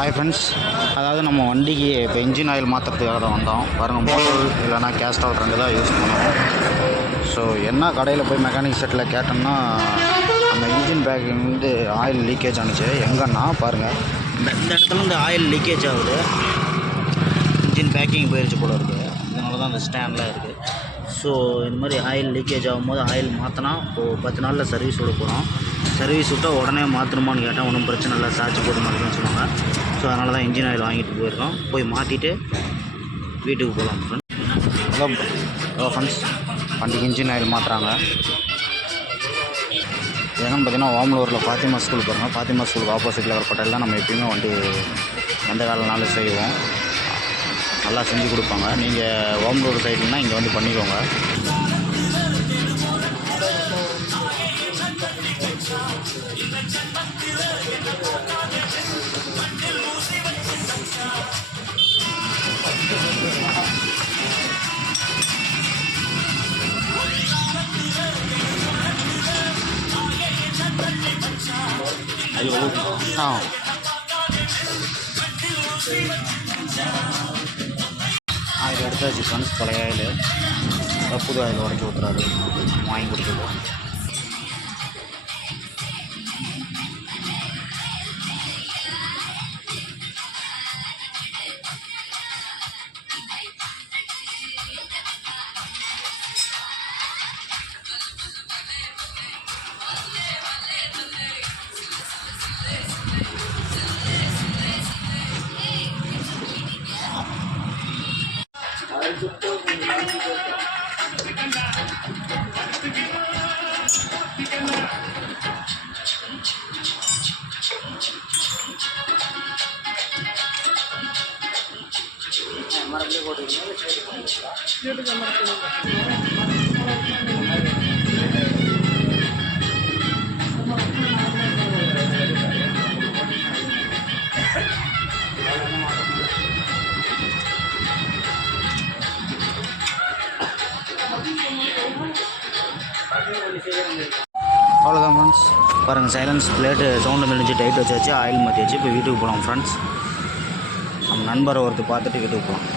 Hi friends, அதாவது நம்ம வண்டிக்கு இப்போ இன்ஜின் ஆயில் மாற்றுறதுக்காக தான் வந்தோம். பாருங்கள், மோட்டர் இல்லைனா கேஸ்ட்ரால் ரெண்டு தான் யூஸ் பண்ணுவோம். ஸோ என்ன கடையில் போய் மெக்கானிக் செட்டில் கேட்டோம்னா நம்ம இன்ஜின் பேக்கிங் வந்து ஆயில் லீக்கேஜ் ஆனிச்சு. எங்கன்னா பாருங்கள், இந்த இடத்துல இந்த ஆயில் லீக்கேஜ் ஆகுது. இன்ஜின் பேக்கிங் போயிடுச்சு போல இருக்குது. இதனால தான் அந்த ஸ்டாண்ட்லாம் இருக்குது. ஸோ இந்த மாதிரி ஆயில் லீக்கேஜ் ஆகும்போது ஆயில் மாற்றினா இப்போது 10 நாளில் சர்வீஸ் விட போகிறோம். சர்வீஸ் விட்டால் உடனே மாற்றணுமான்னு கேட்டால் ஒன்றும் பிரச்சனை இல்லை, சார்ஜ் போட்டு மாற்றணும்னு சொன்னாங்க. ஸோ அதனால தான் இன்ஜின் ஆயில் வாங்கிட்டு போயிருக்கோம். போய் மாற்றிட்டு வீட்டுக்கு போகலாம் ஃப்ரெண்ட்ஸ். ஹலோ ஃப்ரெண்ட்ஸ், வண்டிக்கு இன்ஜின் ஆயில் மாற்றுறாங்க. என்னென்னு பார்த்தீங்கன்னா, ஓமலூரில் பாத்திமா ஸ்கூல் பாருங்கள். பாத்திமா ஸ்கூலுக்கு ஆப்போசிட்டில் இருக்கிற பட்டையில் தான் நம்ம எப்பயுமே வண்டி எந்த காலனாலும் செய்வோம். நல்லா செஞ்சு கொடுப்பாங்க. நீங்கள் ஓமலூர் சைடுனா இங்கே வந்து பண்ணிக்கோங்க. ஆயில் எடுத்தாச்சு ஃப்ரெண்ட்ஸ். பழைய ஆயில், புது ஆயில் உடச்சி ஊற்றுறாரு, வாங்கி கொடுத்துருக்கோம். அவ்வளோதான் ஃப்ரெண்ட்ஸ். பாருங்கள், சைலன்ஸ் பிளேட்டு சவுண்டு மெலிஞ்சு டைட் வச்சாச்சு, ஆயில் மாற்றியாச்சு. இப்போ வீட்டுக்கு போகலாம் ஃப்ரெண்ட்ஸ். நம்ம நண்பரை ஒருத்தர் பார்த்துட்டு வீட்டுக்கு போகலாம்.